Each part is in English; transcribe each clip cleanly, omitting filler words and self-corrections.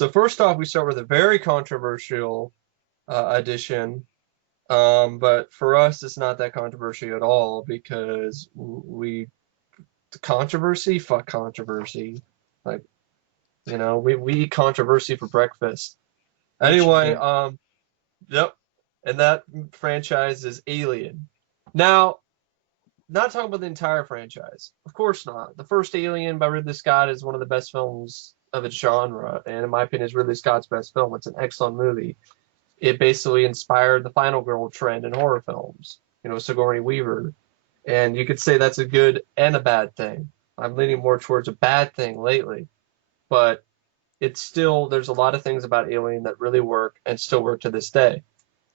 So first off, we start with a very controversial addition. But for us, it's not that controversial at all because controversy, fuck controversy. Like, we eat controversy for breakfast. What you Anyway, do? yep. And that franchise is Alien. Now, not talking about the entire franchise. Of course not. The first Alien by Ridley Scott is one of the best films of its genre, and in my opinion, is Ridley Scott's best film. It's an excellent movie. It basically inspired the final girl trend in horror films. Sigourney Weaver. And you could say that's a good and a bad thing. I'm leaning more towards a bad thing lately. But it's still, there's a lot of things about Alien that really work and still work to this day.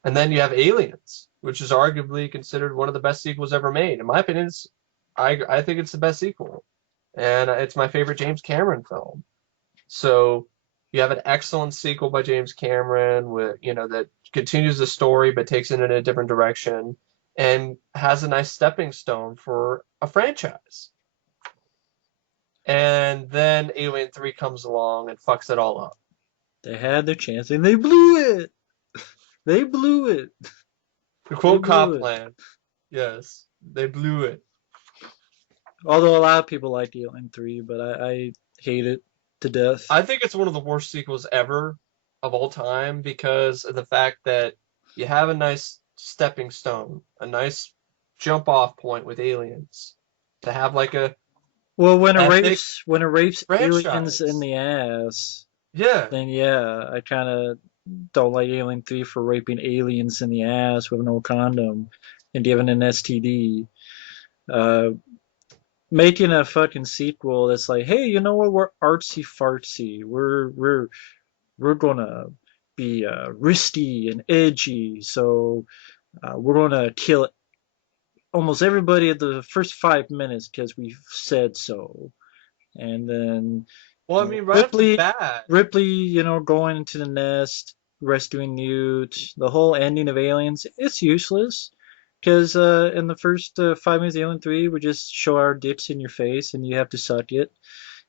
And then you have Aliens, which is arguably considered one of the best sequels ever made. In my opinion, I think it's the best sequel. And it's my favorite James Cameron film. So you have an excellent sequel by James Cameron with, that continues the story but takes it in a different direction and has a nice stepping stone for a franchise. And then Alien 3 comes along and fucks it all up. They had their chance and they blew it. They blew it. To They quote blew it. Copland, yes, they blew it. Although a lot of people like Alien 3, but I hate it to death. I think it's one of the worst sequels ever of all time because of the fact that you have a nice stepping stone, a nice jump off point with Aliens. To have like a Well, epic when it rapes aliens in franchise. the ass, Yeah. then yeah, I kind of don't like Alien 3 for raping aliens in the ass with no condom and giving an STD. Uh, Making a fucking sequel that's like, hey, you know what? We're artsy fartsy. We're gonna be risky and edgy. So we're gonna kill almost everybody at the first 5 minutes because we've said so. And then Well, I mean, right off the bat, Ripley, going into the nest, rescuing Newt, the whole ending of Aliens, it's useless. Because in the first 5 minutes of Alien 3, we just show our dicks in your face and you have to suck it.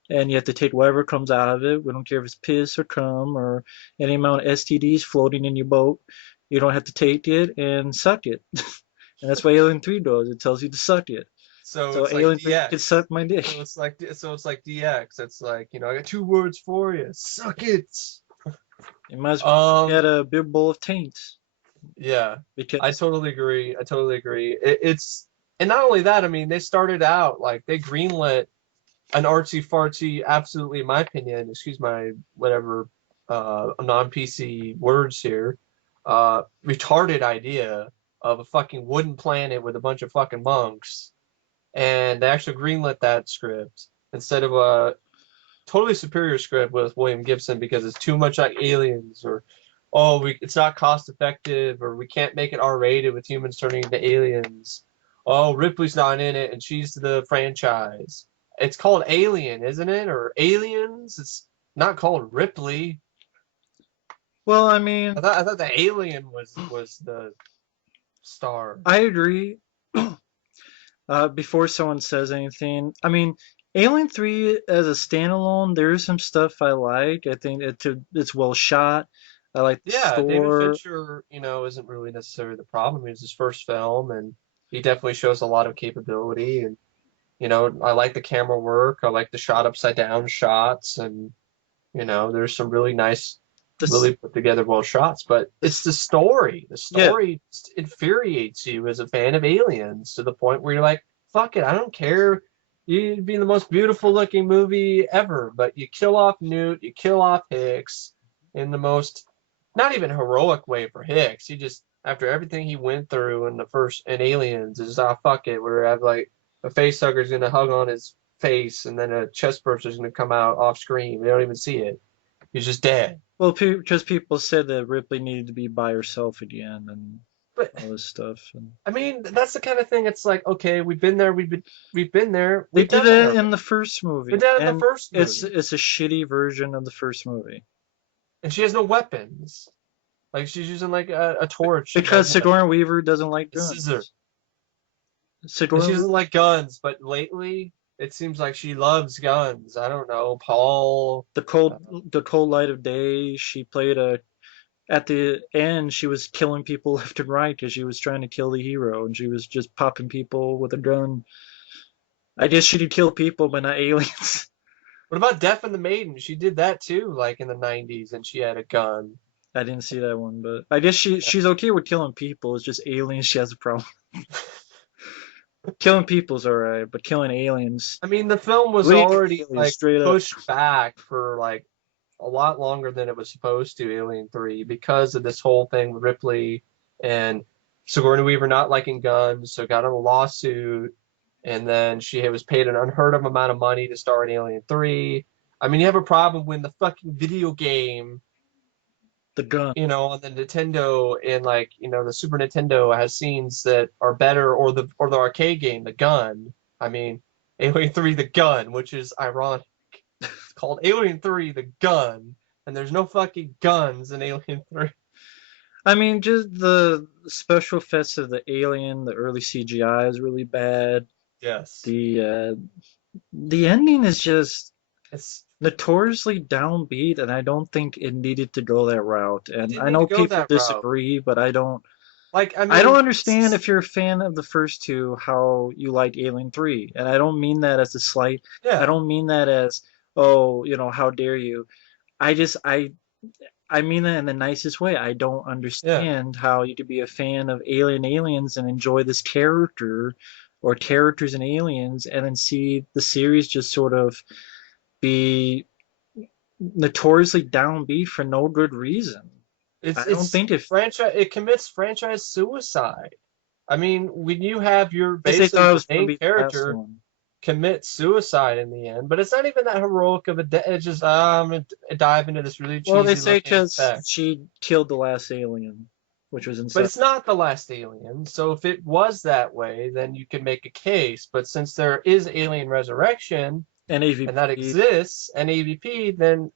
And you have to take whatever comes out of it. We don't care if it's piss or cum or any amount of STDs floating in your boat. You don't have to take it and suck it. And that's what Alien 3 does. It tells you to suck it. so So it's like Alien 3 can DX. suck my dick. So it's like DX. It's like, I got two words for you. Suck it. You might as well Um, get a big bowl of taint. yeah, I Because, totally agree. I totally agree. It's and not only that, I mean, they started out like they greenlit an artsy fartsy, absolutely, in my opinion, excuse my whatever non-PC words here, retarded idea of a fucking wooden planet with a bunch of fucking monks, and they actually greenlit that script instead of a totally superior script with William Gibson because it's too much like Aliens or it's not cost effective or we can't make it R-rated with humans turning into aliens. Oh, Ripley's not in it and she's the franchise. It's called Alien, isn't it? Or Aliens? It's not called Ripley. well, I I mean, thought I thought the alien was the star. I agree. Before someone says anything, I mean, Alien 3 as a standalone, there is some stuff I like. I think it's well shot. I like the Yeah, David score. Fincher, isn't really necessarily the problem. It was his first film, and he definitely shows a lot of capability. And I like the camera work. I like the shot upside down shots, and there's some really nice, This, really put together well shots. But it's this, the story. The yeah, story infuriates you as a fan of Aliens to the point where you're like, fuck it, I don't care. You'd be the most beautiful looking movie ever, but you kill off Newt, you kill off Hicks in the most not even heroic way for Hicks. He just after everything he went through in the first in Aliens, is fuck it. Where I have like a face hugger's gonna hug on his face, and then a chest burster's gonna come out off screen. We don't even see it. He's just dead. well, because people said that Ripley needed to be by herself again and But all this stuff. And I mean, that's the kind of thing. It's like, okay, we've been there. We've been there. they We've did done that it in already. the first We movie, did it in the and first it's movie, it's a shitty version of the first movie. and she has no weapons. Like she's using like a torch. She has Because what? Sigourney Weaver doesn't like A scissor. guns. And she Sigourney, doesn't like guns. But lately, it seems like she loves guns. I don't know, Paul. The cold light of day. She played a. At the end, she was killing people left and right because she was trying to kill the hero, and she was just popping people with a gun. I guess she could kill people, but not aliens. What about Death and the Maiden? She did that too, like in the 90s, and she had a gun. I didn't see that one, but I guess she's okay with killing people. It's just aliens she has a problem. Killing people's alright, but killing aliens, I mean, the film was bleeding already aliens like straight up. pushed back for like a lot longer than it was supposed to, Alien 3, because of this whole thing with Ripley and Sigourney Weaver not liking guns, so got in a lawsuit, and then she was paid an unheard of amount of money to star in Alien 3. I mean, you have a problem when the fucking video game, The gun. on the Nintendo and like, the Super Nintendo has scenes that are better, or the arcade game, the gun. I mean, Alien 3, the gun, which is ironic. It's called Alien 3, the gun, and there's no fucking guns in Alien 3. I mean, just the special effects of the alien, the early CGI is really bad. Yes. The ending is just It's notoriously downbeat, and I don't think it needed to go that route. And didn't I need know to go people that route. disagree, but I don't. Like, I I don't mean, understand if you're a fan of the first two how you like Alien 3. And I don't mean that as a slight. I yeah, don't mean that as, oh, how dare you. I just I mean that in the nicest way. I don't yeah. understand how you could be a fan of Aliens and enjoy this character or characters in Aliens and then see the series just sort of be notoriously downbeat for no good reason. I don't It's think if franchise. It commits franchise suicide. I mean, when you have your they basically thought it the was going to main be the last character one. commit suicide in the end, but it's not even that heroic of a death. It's just I'm gonna dive into this really Well, they cheesy say looking because effect. she killed the last alien, which was But insane. it's not the last Alien, so if it was that way, then you can make a case. But since there is Alien Resurrection And and that AVP, exists and AVP, then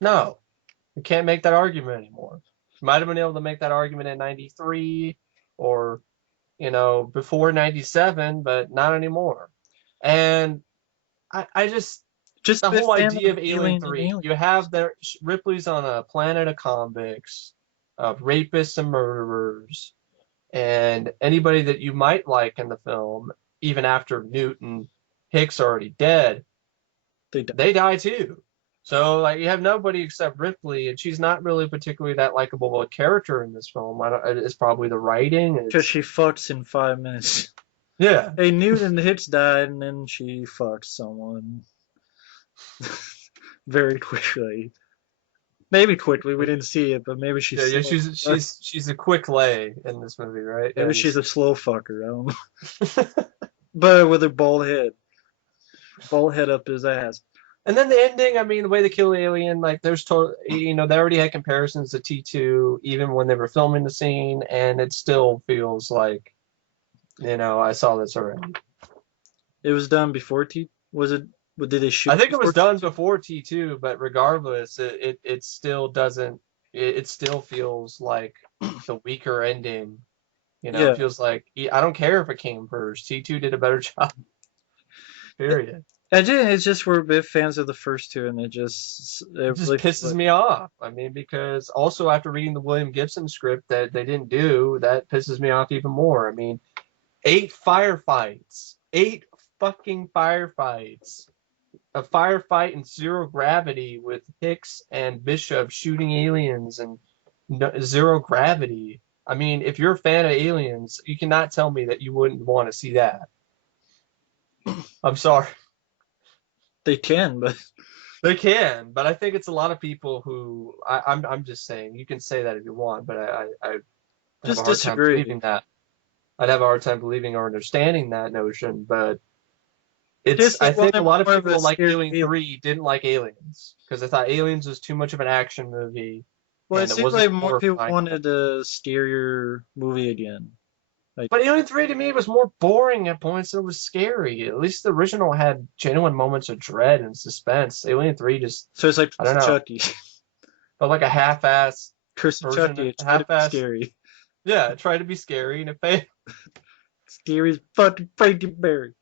no, you can't make that argument anymore. You might have been able to make that argument in '93 or before '97, but not anymore. And I just just the a whole fan idea of of Alien Alien and 3, you Aliens. have Ripley's on a planet of convicts, of rapists and murderers, and anybody that you might like in the film, even after Newt and Hicks are already dead, They died they die too. So like you have nobody except Ripley, and she's not really particularly that likable a character in this film. It's probably the writing. because she fucks in 5 minutes. Yeah, Hey, Newt and the Hits died, and then she fucked someone very quickly. Maybe quickly, we didn't see it, but maybe she's yeah. slow. She's a quick lay in this movie, right? Yeah, Maybe she's a slow fucker. I don't know. But with a bald head up his ass. And then the ending, I mean, the way they kill the alien, like there's they already had comparisons to T2 even when they were filming the scene, and it still feels like, I saw this already. It was done before T. Was it? Did they shoot I think it before was done before T2, but regardless, it still doesn't, it still feels like the weaker ending. Yeah. It feels like, I don't care if it came first. T2 did a better job, period. It's just we're big fans of the first two, and it It just really pisses me off. I mean, because also after reading the William Gibson script that they didn't do, that pisses me off even more. I mean, 8 firefights, 8 fucking firefights, a firefight in zero gravity with Hicks and Bishop shooting aliens and zero gravity. I mean, if you're a fan of aliens, you cannot tell me that you wouldn't want to see that. I'm sorry. They can, but They can, but I think it's a lot of people who I'm just saying you can say that if you want, but I have a just hard time disagree. believing that. I'd have a hard time believing or understanding that notion, but Just I they think a wanted lot of more of a people like scary Alien feel. 3 didn't like Aliens because they thought Aliens was too much of an action movie Well, it and it seems wasn't like more people horrifying. wanted a scarier movie again. Like, But Alien 3 to me was more boring at points than it was scary. At least the original had genuine moments of dread and suspense. Alien 3 just, so it's like I don't know, Chucky. felt like a half-ass Curse of version, Chucky. It's trying to be half-ass. scary. Yeah, it tried to be scary and it failed. Scary as fucking Frankie Berry.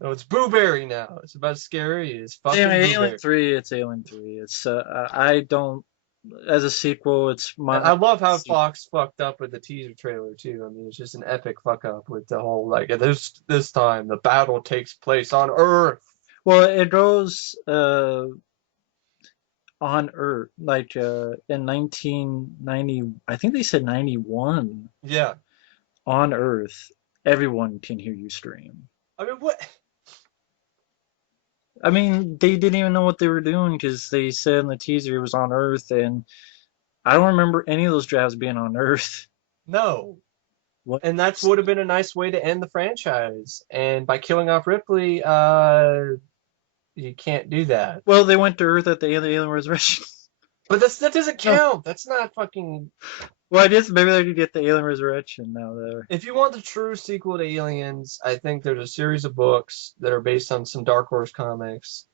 Oh, it's Booberry now. It's about as scary as fucking Damn, Alien Booberry. 3, it's Alien 3. It's I don't as a sequel, it's And my I love how Fox fucked up with the teaser trailer too. I mean, it's just an epic fuck up with the whole like this time the battle takes place on Earth. well, it goes on Earth like in 1990, I think they said 91 Yeah. on Earth, everyone can hear you scream. I mean, what? I mean, they didn't even know what they were doing because they said in the teaser it was on Earth, and I don't remember any of those drafts being on Earth. No. What? And that would have been a nice way to end the franchise. And by killing off Ripley, you can't do that. Well, they went to Earth at the end of Alien Resurrection. But that doesn't count. That's not fucking. Well, I guess maybe they could get the Alien Resurrection now there. If you want the true sequel to Aliens, I think there's a series of books that are based on some Dark Horse comics.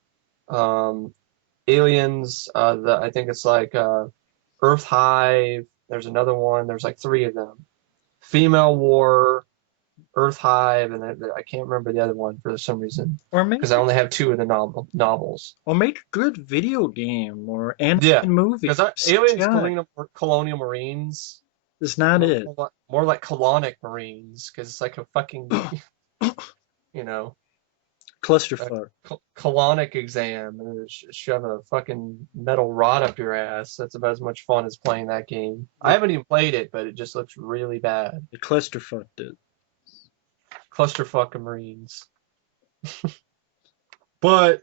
Aliens, I think it's like Earth Hive. There's another one. There's like three of them. Female War, Earth Hive, and I can't remember the other one for some reason Or maybe, because I only have two of the novels. or make a good video game or Yeah, animated movie. because Aliens Colonial Marines, It's not it. more like colonic Marines, because it's like a fucking, you know, Clusterfuck. colonic exam and shove a fucking metal rod up your ass. That's about as much fun as playing that game. I haven't even played it, but it just looks really bad. The clusterfucked it. Clusterfuck of Marines. But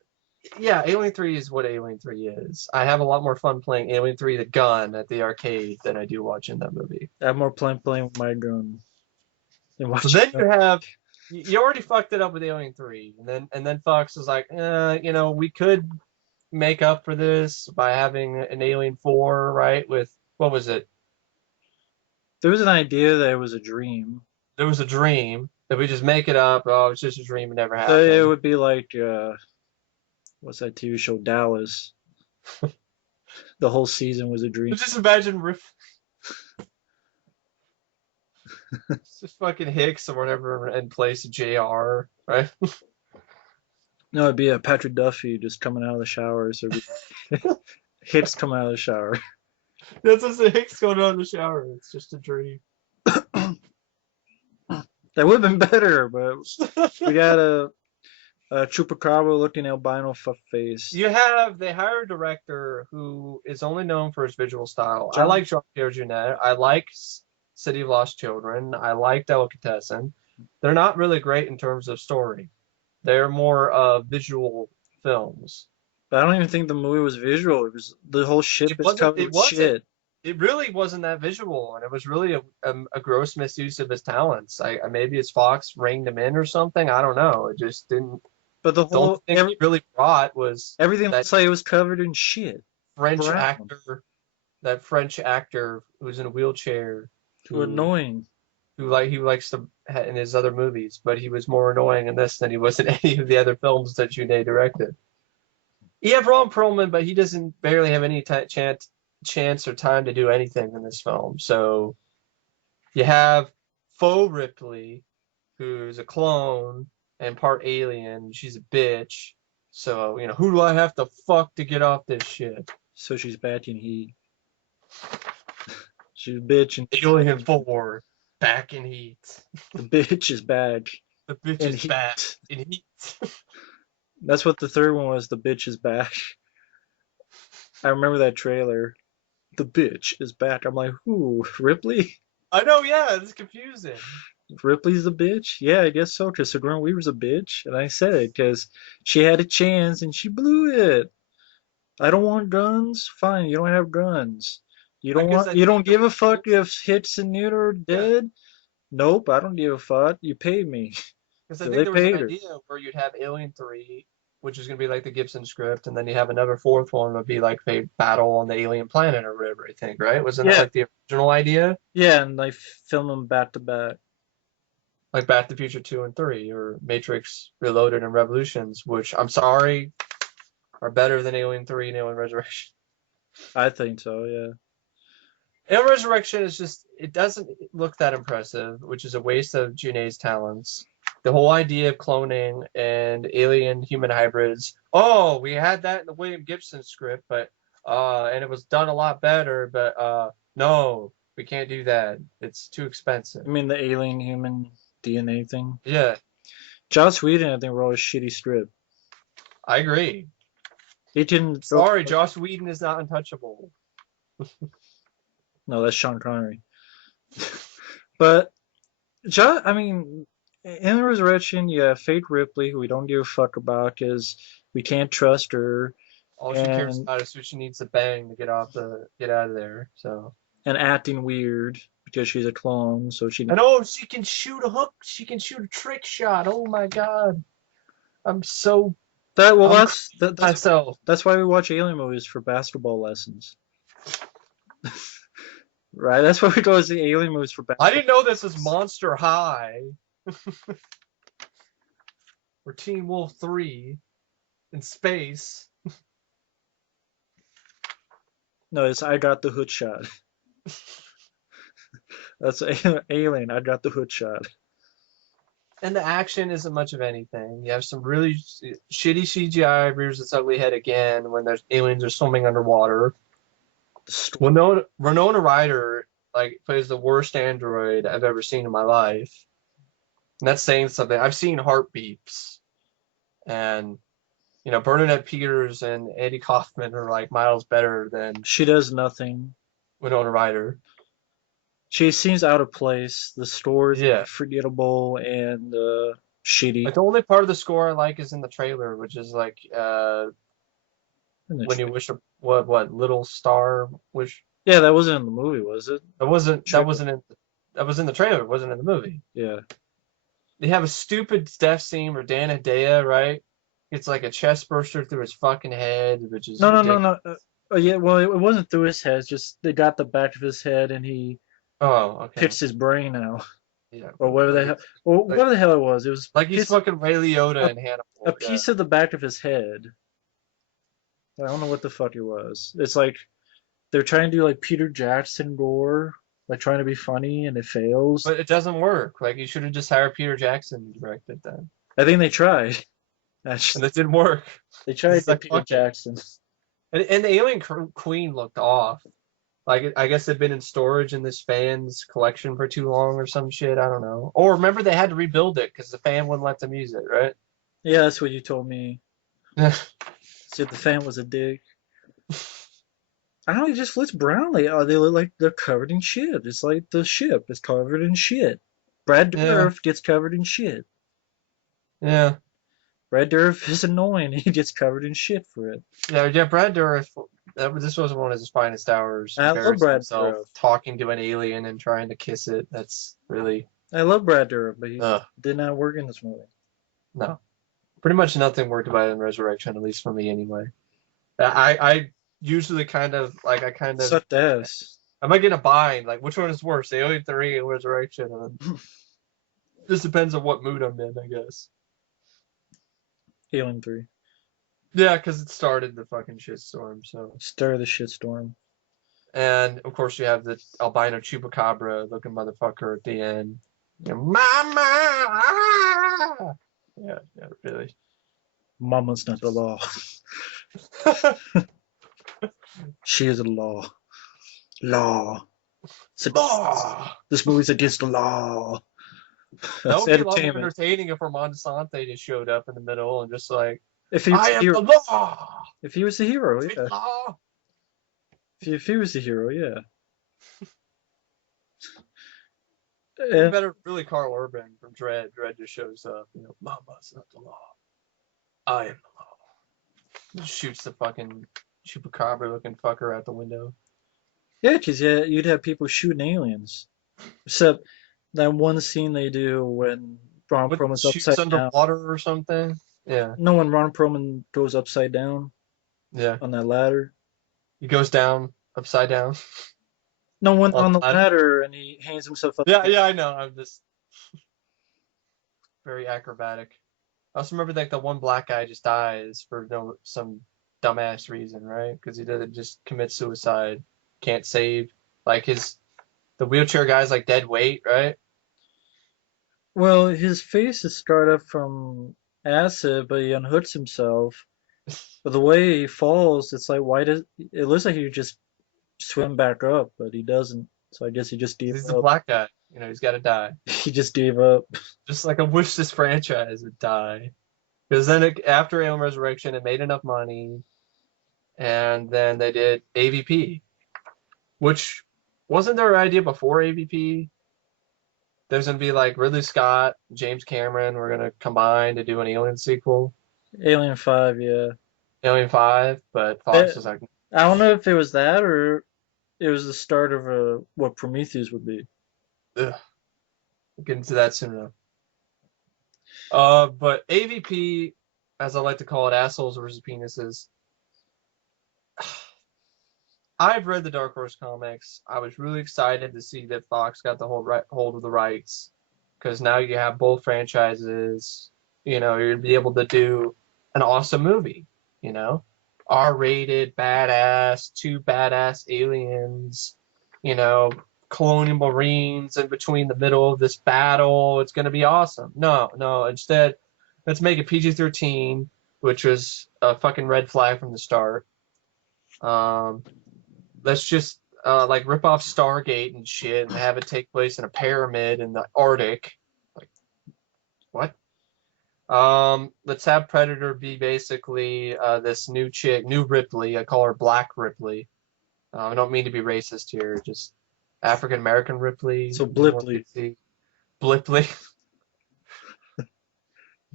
yeah, Alien 3 is what Alien 3 is. I have a lot more fun playing Alien 3 the gun at the arcade than I do watching that movie. I have more fun playing with my gun than So watching. then you have you already fucked it up with Alien 3, and then Fox was like, we could make up for this by having an Alien 4, right? With what was it? There was an idea that it was a dream. There was a dream that we just make it up. Oh, it's just a dream. It never So it happened. would be like what's that TV show, Dallas? The whole season was a dream. Just imagine just fucking Hicks or whatever in place of JR, right? No, it'd be a Patrick Duffy just coming out of the shower. So Hicks coming out of the shower. That's just Hicks going on in the shower. It's just a dream. That would have been better, but we got a chupacabra looking albino fuckface. They hire a director who is only known for his visual style. I like Jean-Pierre Jeunet. I like City of Lost Children. I like Delicatessen. They're not really great in terms of story. They're more visual films. But I don't even think the movie was visual. It was the whole ship is covered with shit. It really wasn't that visual, and it was really a gross misuse of his talents. Maybe it's Fox reined him in or something. I don't know. It just didn't. But the whole Don't think he really brought was everything that looks like it was covered in shit. French Brown. actor, that French actor who's in a wheelchair, Too annoying. who he likes to in his other movies, but he was more annoying in this than he was in any of the other films that Jeunet directed. You have Ron Perlman, but he doesn't barely have any chance or time to do anything in this film. So you have Faux Ripley, who's a clone and part alien. She's a bitch. So, who do I have to fuck to get off this shit? So she's back in heat. She's bitching. Alien 4, back in heat. The bitch is back. The bitch In is heat. back in heat. That's what the third one was. The bitch is back. I remember that trailer. The bitch is back. I'm like, who? Ripley? I know, yeah, it's confusing. Ripley's the bitch? Yeah, I guess so, because Sigourney Weaver's a bitch. And I said it because she had a chance and she blew it. I don't want guns. Fine, you don't have guns. You don't give a fuck if Hicks and Newt are dead? Nope, I don't give a fuck. You paid me. Because I So think there was paid an her. idea where you'd have Alien 3, which is going to be like the Gibson script, and then you have another fourth one would be like a battle on the alien planet or whatever, I think, right? Wasn't that Yeah. like the original idea? Yeah, and they film them back to back. Like Back to the Future 2 and 3, or Matrix Reloaded and Revolutions, which I'm sorry are better than Alien 3 and Alien Resurrection. I think so, yeah. Alien Resurrection is just, it doesn't look that impressive, which is a waste of Junet's talents. the whole idea of cloning and alien human hybrids. Oh, we had that in the William Gibson script, but and it was done a lot better, but no, we can't do that. It's too expensive. I mean, the alien human DNA thing. Yeah, Joss Whedon, I think, wrote a shitty script. I agree. He didn't. Sorry, Joss Whedon is not untouchable. No, that's Sean Connery. But I mean, in the Resurrection, you have Fate Ripley, who we don't give a fuck about because we can't trust her, All she cares and about is who she needs to bang to get out of there. So. and acting weird because she's a clone, so she. And oh, she can shoot a hook. She can shoot a trick shot. Oh my god, I'm so. That's why we watch alien movies for basketball lessons. Right, that's why we go to the alien movies for basketball. I didn't know this was Monster High. Or Teen Wolf 3 in space. No, it's I got the hood shot. That's Alien. I got the hood shot. And the action isn't much of anything. You have some really shitty CGI rears its ugly head again when there's aliens are swimming underwater. Winona Ryder plays the worst android I've ever seen in my life. And that's saying something. I've seen heartbeeps. And Bernadette Peters and Andy Kaufman are miles better than She does nothing. Winona Ryder. She seems out of place. The score is Yeah. forgettable and shitty. The only part of the score I like is in the trailer, which is when you wish what little star wish. Yeah, that wasn't in the movie, was it? That was in the trailer. It wasn't in the movie. Yeah. They have a stupid death scene where Dan Hedaya, right? It's like a chest burster through his fucking head, which is no. Oh yeah, well it wasn't through his head. It's just they got the back of his head and he pitched his brain out. Yeah. Or whatever the hell. Well, whatever the hell it was. It was like he's fucking Ray Liotta in Hannibal. A piece of the back of his head. I don't know what the fuck it was. It's like they're trying to do like Peter Jackson gore, like trying to be funny, and it fails. But it doesn't work. You should have just hired Peter Jackson to direct it then. I think they tried. And it didn't work. They tried to Peter Jackson. And the Alien Queen looked off. I guess they've been in storage in this fan's collection for too long or some shit. I don't know. Or remember they had to rebuild it because the fan wouldn't let them use it, right? Yeah, that's what you told me. Said the fan was a dick. I don't know, it just looks brown. They look like they're covered in shit. It's like the ship is covered in shit. Brad Dourif gets covered in shit. Yeah. Brad Dourif is annoying. He gets covered in shit for it. Yeah, Brad Dourif. This was one of his finest hours. I love Brad Dourif. Talking to an alien and trying to kiss it. That's really. I love Brad Dourif, but he did not work in this movie. No. Pretty much nothing worked about it in Resurrection, at least for me anyway. I usually Sucked ass. I might get a bind. Which one is worse, Alien 3 or Resurrection? And this depends on what mood I'm in, I guess. Alien 3. Yeah, because it started the fucking shitstorm, so. Stir the shitstorm. And, of course, you have the albino chupacabra looking motherfucker at the end. Mama! Yeah, really. Mama's not the law. She is the law. Law. Law! This movie's against the law. That would be a lot more entertaining if Armand Asante just showed up in the middle and just I am the law! If he was the hero, yeah. Law. If he was the hero, yeah. Better really Carl Urban from Dredd. Dredd just shows up, Mama's not the law. I am the law. Just shoots the fucking chupacabra looking fucker out the window. Yeah, because you'd have people shooting aliens. Except that one scene they do when Ron Perlman's upside down. Underwater or something? Yeah. No, when Ron Perlman goes upside down. Yeah. On that ladder. He goes down, upside down. No, one on the ladder and he hangs himself up. Yeah, I know. I'm just very acrobatic. I also remember the one black guy just dies for some dumbass reason, right? Because he doesn't just commit suicide, can't save. The wheelchair guy's dead weight, right? Well, his face is scarred up from acid, but he unhooks himself. But the way he falls, it's like, why does it looks like he would just swim back up, but he doesn't. So I guess he just gave He's the up. black guy. He's got to die. He just gave up. Just like I wish this franchise would die. Because then after Alien Resurrection, it made enough money, and then they did AVP, which wasn't their idea before AVP. There's gonna be like Ridley Scott, James Cameron. We're gonna combine to do an Alien sequel, Alien 5, yeah. Alien 5. But Eh, Fox was like, I don't know if it was that or it was the start of what Prometheus would be. ugh, we'll get into that soon enough. But AVP, as I like to call it, assholes versus penises. I've read the Dark Horse comics. I was really excited to see that Fox got the hold of the rights because now you have both franchises. You're gonna be able to do an awesome movie. R-rated, badass, two badass aliens. Colonial Marines in between the middle of this battle. It's gonna be awesome. No, no. Instead, let's make it PG-13, which was a fucking red flag from the start. Um, let's just like rip off Stargate and shit and have it take place in a pyramid in the Arctic. Like, what? Let's have Predator be basically this new chick, new Ripley. I call her Black Ripley. I don't mean to be racist here, just African American Ripley. So Blipley. Blipley.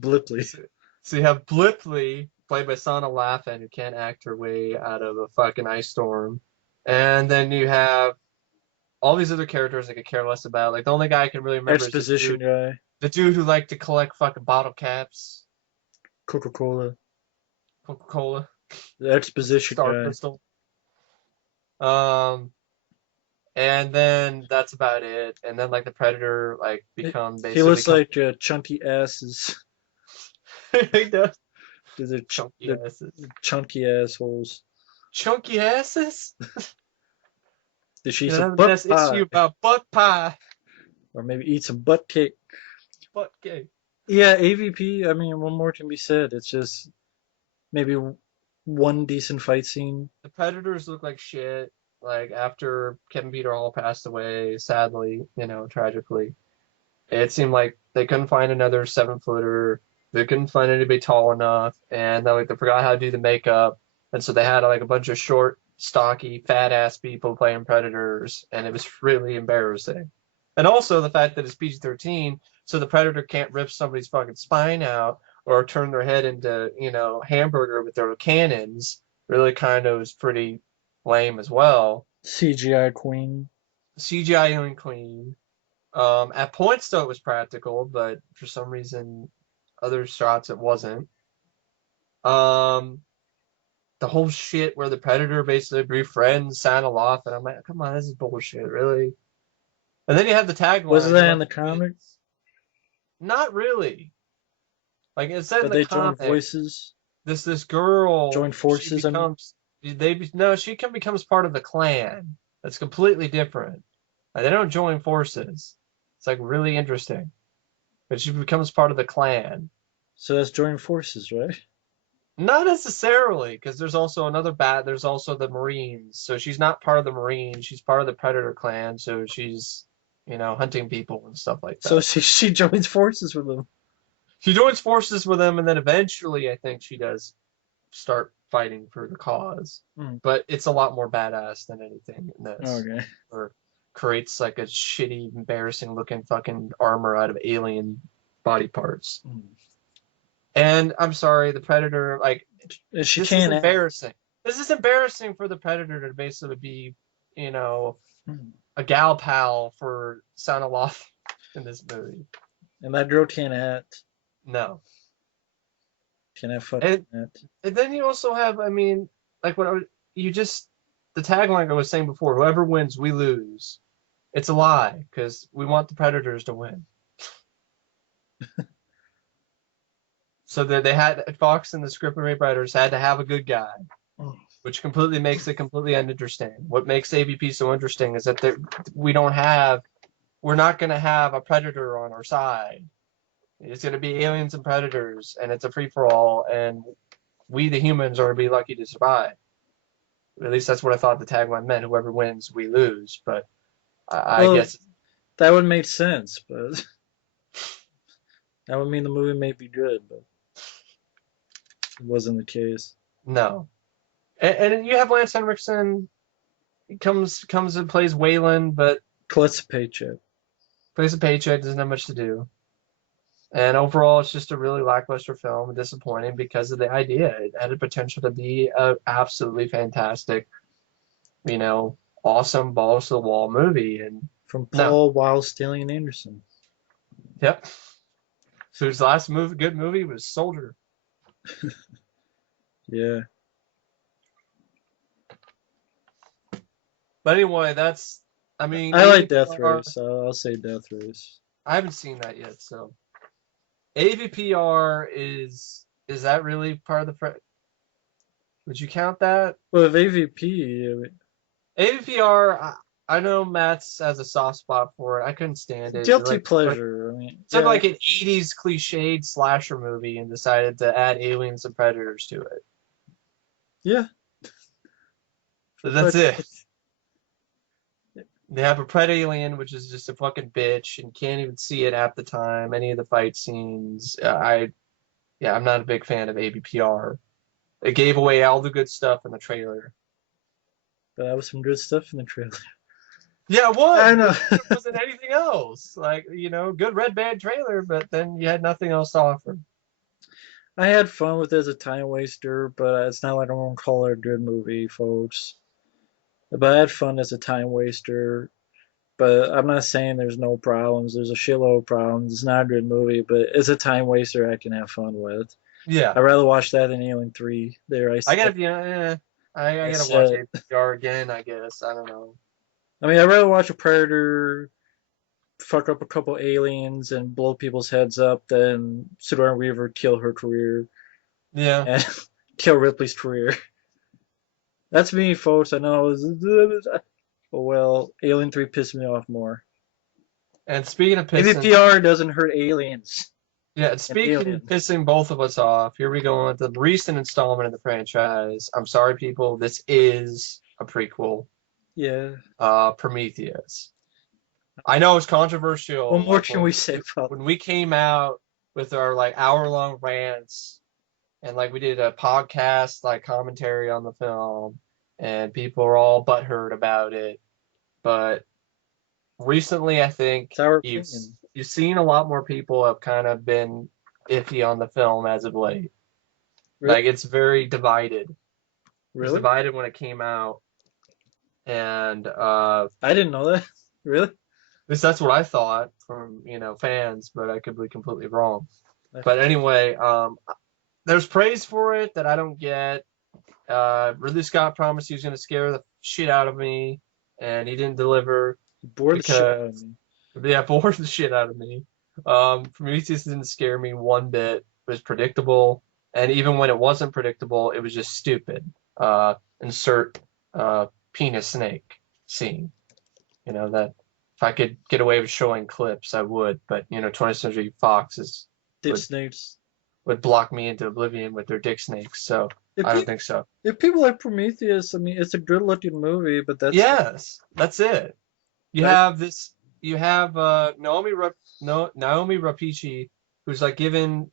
Blipley. So you have Blipley, played by Sana Laughlin, who can't act her way out of a fucking ice storm. And then you have all these other characters I could care less about. Like, the only guy I can really remember Exposition guy. the dude who liked to collect fucking bottle caps. Coca-Cola. Coca-Cola. The exposition Star guy. Crystal. And then that's about it. And then, like, the Predator, like, becomes basically... He looks like chunky asses. He does. They're Chunky asses. Chunky assholes. Chunky asses? Did she eat That's some the butt best pie? issue about butt pie. Or maybe eat some butt cake. Butt cake. Yeah, AVP, I mean, what more can be said? It's just maybe one decent fight scene. The Predators look like shit. Like, after Kevin Peter Hall passed away, sadly, tragically, it seemed like they couldn't find another 7-footer. They couldn't find anybody tall enough, and they forgot how to do the makeup, and so they had like a bunch of short, stocky, fat ass people playing Predators, and it was really embarrassing. And also the fact that it's PG-13, so the Predator can't rip somebody's fucking spine out or turn their head into hamburger with their cannons. Really kind of is pretty lame as well. CGI queen. CGI Alien Queen. At points though it was practical, but for some reason other shots it wasn't. The whole shit where the Predator basically befriends Santa Loth, and I'm like, come on, this is bullshit, really. And then you have the tagline. Was that in the comics? Not really. Like it said in the they comics, join voices. This girl Join forces. She becomes part of the clan. That's completely different. Like, they don't join forces. It's like really interesting. But she becomes part of the clan. So that's joining forces, right? Not necessarily, because there's also there's also the Marines. So she's not part of the Marines. She's part of the Predator clan. So she's, hunting people and stuff like that. So she joins forces with them. She joins forces with them, and then eventually I think she does start fighting for the cause. But it's a lot more badass than anything in this. Okay. Or creates like a shitty, embarrassing looking fucking armor out of alien body parts. And I'm sorry, the Predator, like, this is embarrassing. This is embarrassing for the Predator to basically be, a gal pal for Santa Loth in this movie. And that girl can't act. No. Can't have fucking act. And then you also have, I mean, like the tagline I was saying before, whoever wins, we lose. It's a lie, because we want the Predators to win. So they had Fox and the script writers had to have a good guy, which completely makes it completely uninteresting. What makes AVP so interesting is that we don't have we're not going to have a predator on our side. It's going to be aliens and predators, and it's a free-for-all, and we, the humans, are going to be lucky to survive. At least that's what I thought the tagline meant. Whoever wins, we lose. But I guess that would make sense, but that would mean the movie may be good, but it wasn't the case. No. And you have Lance Henriksen. He comes and plays Wayland, but collects a paycheck. Plays a paycheck, doesn't have much to do. And overall, it's just a really lackluster film, disappointing because of the idea. It had the potential to be an absolutely fantastic, awesome balls to the wall movie. And from Paul Wild Stallion Anderson. Yep. So his last good movie was Soldier. Yeah. But anyway, I like Death Race. I'll say Death Race. I haven't seen that yet, so. AVPR is that really part of the would you count that? Well, if AVP... AVPR, I know Matt's has a soft spot for it. I couldn't stand it. Guilty pleasure. It's like an 80s cliched slasher movie and decided to add aliens and predators to it. Yeah. So that's it. They have a pred alien, which is just a fucking bitch, and can't even see it half the time. Any of the fight scenes, I'm not a big fan of AVPR. It gave away all the good stuff in the trailer. But that was some good stuff in the trailer. Yeah, it was. I know. It wasn't anything else. Good red band trailer, but then you had nothing else to offer. I had fun with it as a time waster, but it's not like I'm gonna call it a good movie, folks. But I had fun as a time waster. But I'm not saying there's no problems. There's a shitload of problems. It's not a good movie, but it's a time waster I can have fun with. Yeah. I'd rather watch that than Alien 3. I gotta watch AVPR again, I guess. I don't know. I mean, I'd rather watch a Predator fuck up a couple aliens and blow people's heads up than Sigourney Weaver kill her career. Yeah. And kill Ripley's career. That's me, folks. I know. Oh, well, Alien 3 pissed me off more. And speaking of pissing... AVPR doesn't hurt aliens. Yeah, and speaking of pissing both of us off, here we go on to the recent installment of the franchise. I'm sorry, people. This is a prequel. Yeah. Prometheus. I know it's controversial. What more can we say about when we came out with our hour-long rants and we did a podcast commentary on the film and people were all butthurt about it, but recently I think you've seen a lot more people have kind of been iffy on the film as of late. Really? It's very divided. Really? It was divided when it came out, and I didn't know that. Really? At least that's what I thought from fans, but I could be completely wrong. But anyway, there's praise for it that I don't get. Ridley Scott promised he was going to scare the shit out of me, and he didn't deliver. Bored the shit out of me. Yeah, bored the shit out of me. Prometheus didn't scare me one bit. It was predictable, and even when it wasn't predictable, it was just stupid. Insert penis snake scene. That if I could get away with showing clips, I would. But 20th Century Fox snakes would block me into oblivion with their dick snakes. So I don't think so. If people like Prometheus, I mean, it's a good-looking movie, but that's that's it. You have Naomi Rapace, who's given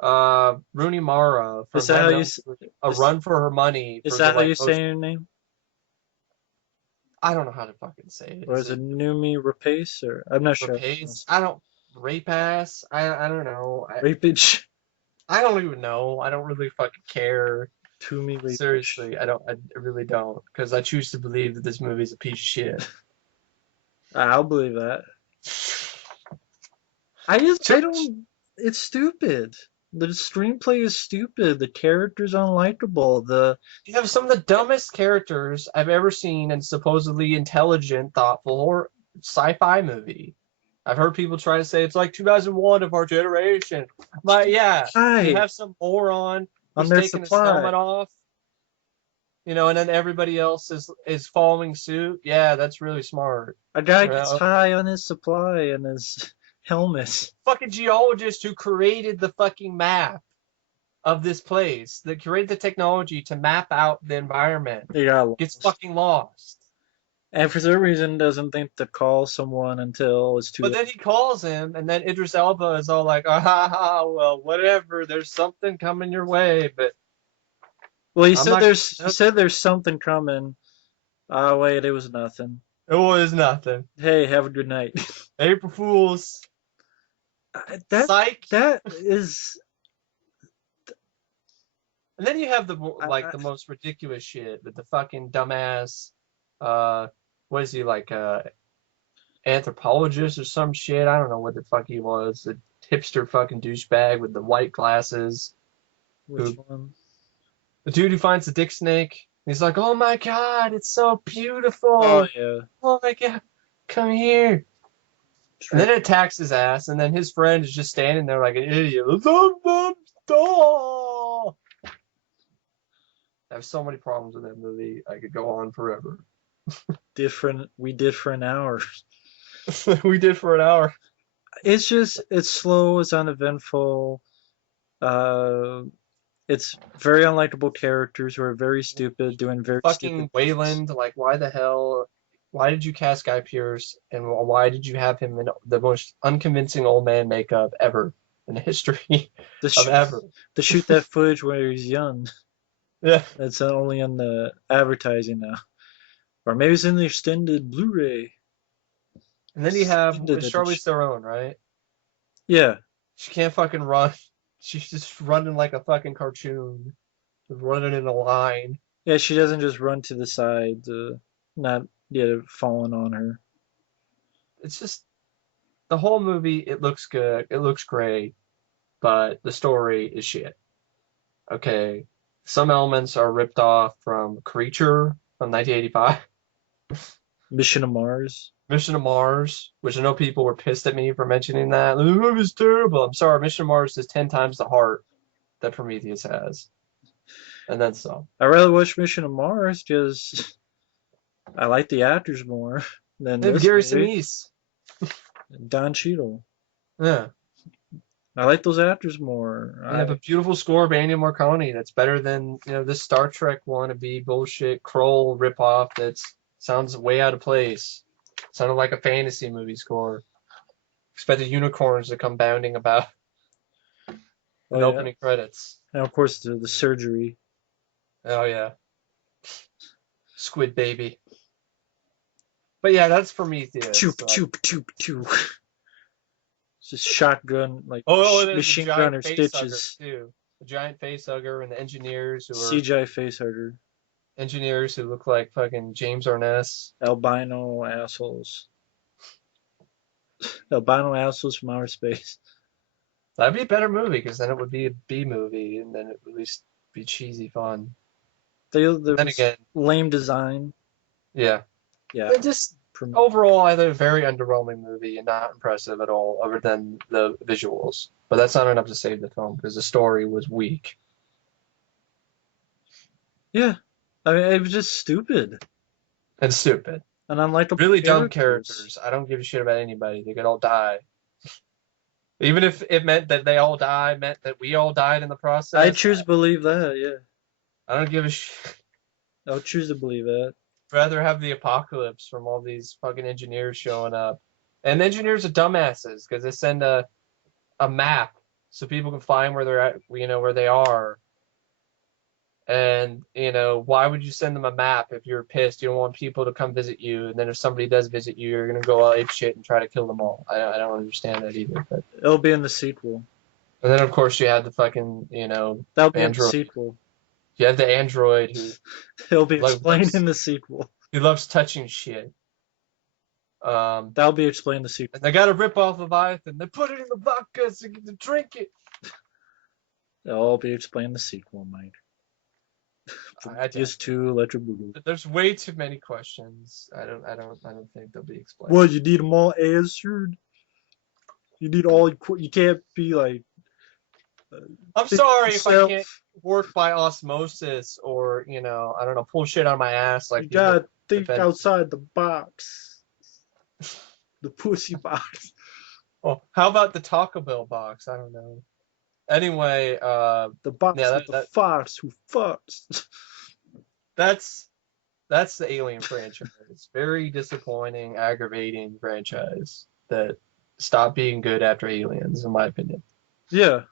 Rooney Mara for a run for her money. Is that how you say your name? I don't know how to fucking say it. Or is it Naomi Rapace? Or I'm not sure. Rapace? I don't. Rapace? I don't know. Rapage? I don't even know. I don't really fucking care. To me, Rapage. Seriously, I really don't, because I choose to believe that this movie's a piece of shit. I'll believe that. I don't. It's stupid. The screenplay is stupid. The characters unlikable. You have some of the dumbest characters I've ever seen in supposedly intelligent, thoughtful sci-fi movie. I've heard people try to say it's like 2001 of our generation. But yeah, you have some moron who's taking his helmet off. you know, and then everybody else is following suit. Yeah, that's really smart. A guy You gets know? high on his supply and his helmet. Fucking geologist who created the fucking map of this place, that created the technology to map out the environment, He got gets lost. fucking lost. And for some reason doesn't think to call someone until it's too But late. then he calls him, and then Idris Elba is all like, ah, ha, ha, well, whatever. There's something coming your way, but Well, I'm not. he said there's something coming. Ah, wait, it was nothing. It was nothing. Hey, have a good night. April Fools. That Psych. that is And then you have the I, the most ridiculous shit with the fucking dumbass. What is he like? Anthropologist or some shit. I don't know what the fuck he was. The hipster fucking douchebag with the white glasses. which one? The dude who finds the dick snake. He's like, oh my god, it's so beautiful. Oh yeah. Oh my god, come here. And then it attacks his ass, and then his friend is just standing there like an idiot. I have so many problems with that movie. I could go on forever. We did for an hour. We did for an hour. It's slow, it's uneventful. Uh, it's very unlikable characters who are very stupid, doing very Fucking stupid Wayland, like why the hell? Why did you cast Guy Pearce, and why did you have him in the most unconvincing old man makeup ever in the history of ever? To shoot that footage where he's young. Yeah. That's only in the advertising now. Or maybe it's in the extended Blu-ray. And then you have Charlize Theron, right? Yeah. She can't fucking run. She's just running like a fucking cartoon. Just running in a line. Yeah, she doesn't just run to the side, not get it falling on her. It's just the whole movie, it looks good. It looks great. But the story is shit. Okay. Some elements are ripped off from Creature from 1985. Mission to Mars. Mission to Mars, which I know people were pissed at me for mentioning that. The movie's terrible. I'm sorry, Mission to Mars is 10 times the heart that Prometheus has. And then some. I rather watch Mission to Mars because I like the actors more than They have this Gary movie. Sinise. Don Cheadle. Yeah. I like those actors more. They have a beautiful score by Ennio Morricone that's better than, this Star Trek wannabe bullshit Kroll ripoff that sounds way out of place. Sounded like a fantasy movie score. Expected unicorns to come bounding about in opening credits. And of course the surgery. Oh yeah. Squid Baby. But yeah, that's Prometheus. Choop. It's just shotgun, like machine gun or stitches. Too. The giant facehugger and the engineers who are CGI facehugger. Engineers who look like fucking James Arness. Albino assholes. Albino assholes from outer space. That'd be a better movie because then it would be a B movie and then it would at least be cheesy fun. Then again, lame design. Yeah. Yeah. But just overall, I thought a very underwhelming movie and not impressive at all, other than the visuals. But that's not enough to save the film because the story was weak. Yeah. I mean, it was just stupid. And stupid. And unlikable really dumb characters. I don't give a shit about anybody. They could all die. Even if it meant that they all die, meant that we all died in the process. I choose to believe that, yeah. I don't give a shit. I'll choose to believe that. I'd rather have the apocalypse from all these fucking engineers showing up. And engineers are dumbasses because they send a map so people can find where they're at, where they are. And, why would you send them a map if you're pissed? You don't want people to come visit you. And then if somebody does visit you, you're going to go all ape shit and try to kill them all. I don't understand that either. But. It'll be in the sequel. And then, of course, you had the fucking, That'll be android. In the sequel. You have the android who... He'll be explained in the sequel. He loves touching shit. That'll be explained in the sequel. And they got to rip off Leviathan. They put it in the vodka so you get to drink it. That'll all be explained in the sequel, Mike. Just 2 Electric Boogaloo. There's way too many questions. I don't think they'll be explained. Well, you need them all answered. You need all. You can't be like I'm Think sorry if I yourself. can't work by osmosis or, I don't know, pull shit out of my ass You like these gotta think defenders. outside the box. The pussy box. Well, how about the Taco Bell box? I don't know. Anyway, The box yeah, with the farts who fucks. that's the Alien franchise. Very disappointing, aggravating franchise that stopped being good after Aliens, in my opinion. Yeah,